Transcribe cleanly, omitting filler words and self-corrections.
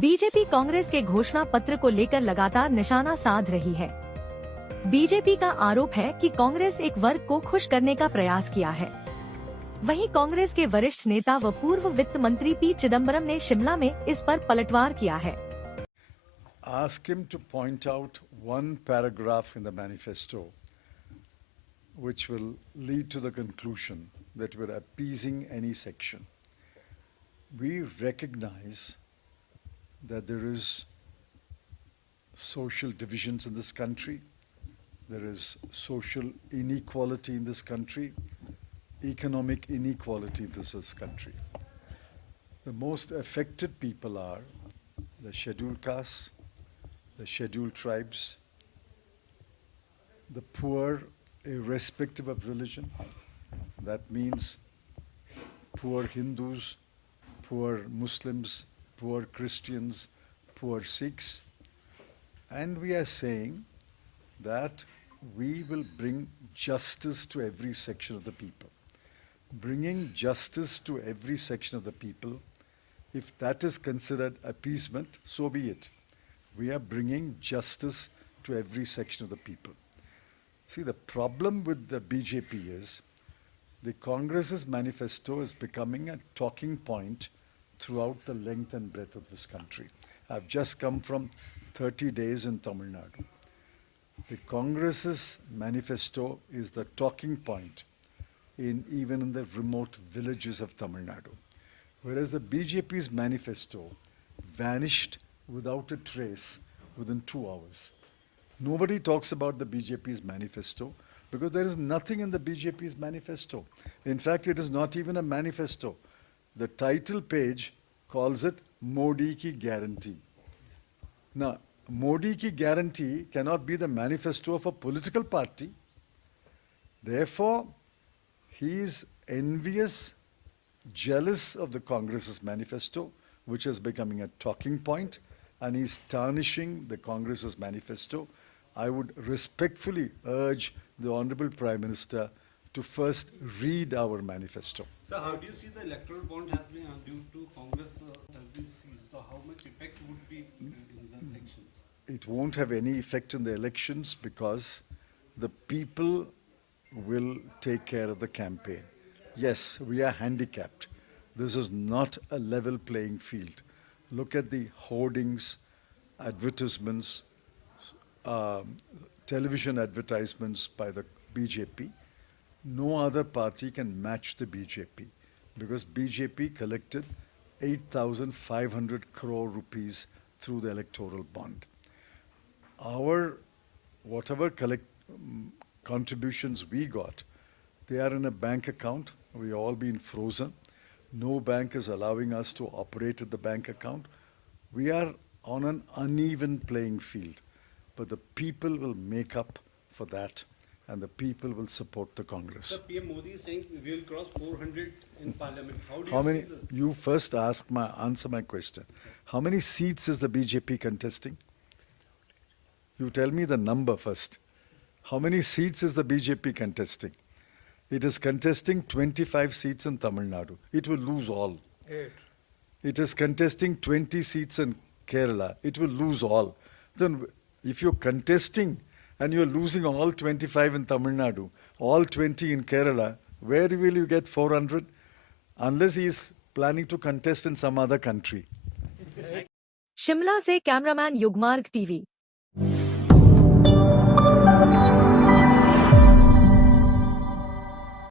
BJP Congress के घोषणा पत्र को लेकर लगातार निशाना साध रही है। बीजेपी का आरोप है कि कांग्रेस एक वर्ग को खुश करने का प्रयास किया है। वहीं कांग्रेस के वरिष्ठ नेता व पूर्व वित्त मंत्री पी चिदम्बरम ने शिमला में इस पर पलटवार किया है। Ask him to point out one paragraph in the manifesto which will lead to the conclusion that we're appeasing any section. We recognize that there is social divisions in this country, there is social inequality in this country, economic inequality in this country. The most affected people are the scheduled castes, the scheduled tribes, the poor irrespective of religion. That means poor Hindus, poor Muslims, poor Christians, poor Sikhs. And we are saying that we will bring justice to every section of the people. Bringing justice to every section of the people, if that is considered appeasement, so be it. We are bringing justice to every section of the people. See, the problem with the BJP is the Congress's manifesto is becoming a talking point throughout the length and breadth of this country. I've just come from 30 days in Tamil Nadu. The Congress's manifesto is the talking point even in the remote villages of Tamil Nadu. Whereas the BJP's manifesto vanished without a trace within 2 hours. Nobody talks about the BJP's manifesto because there is nothing in the BJP's manifesto. In fact, it is not even a manifesto. The title page calls it Modi Ki Guarantee. Now, Modi Ki Guarantee cannot be the manifesto of a political party. Therefore, he is envious, jealous of the Congress's manifesto, which is becoming a talking point, and he's tarnishing the Congress's manifesto. I would respectfully urge the Honorable Prime Minister to first read our manifesto. Sir, how do you see the electoral bond has been due to Congress has been seized? So how much effect would be in the elections? It won't have any effect in the elections because the people will take care of the campaign. Yes, we are handicapped. This is not a level playing field. Look at the hoardings, advertisements, television advertisements by the BJP. No other party can match the BJP because BJP collected 8,500 crore rupees through the electoral bond. Our whatever contributions we got, they are in a bank account. We all been frozen. No bank is allowing us to operate at the bank account. We are on an uneven playing field, but the people will make up for that and the people will support the Congress. Sir, PM Modi is saying we will cross 400 in Parliament. How many? You first answer my question. How many seats is the BJP contesting? You tell me the number first. How many seats is the BJP contesting? It is contesting 25 seats in Tamil Nadu. It will lose all. 8. It is contesting 20 seats in Kerala. It will lose all. Then if you're contesting and you're losing all 25 in Tamil Nadu, all 20 in Kerala, where will you get 400? Unless he is planning to contest in some other country. Shimla से cameraman Yugmarg TV.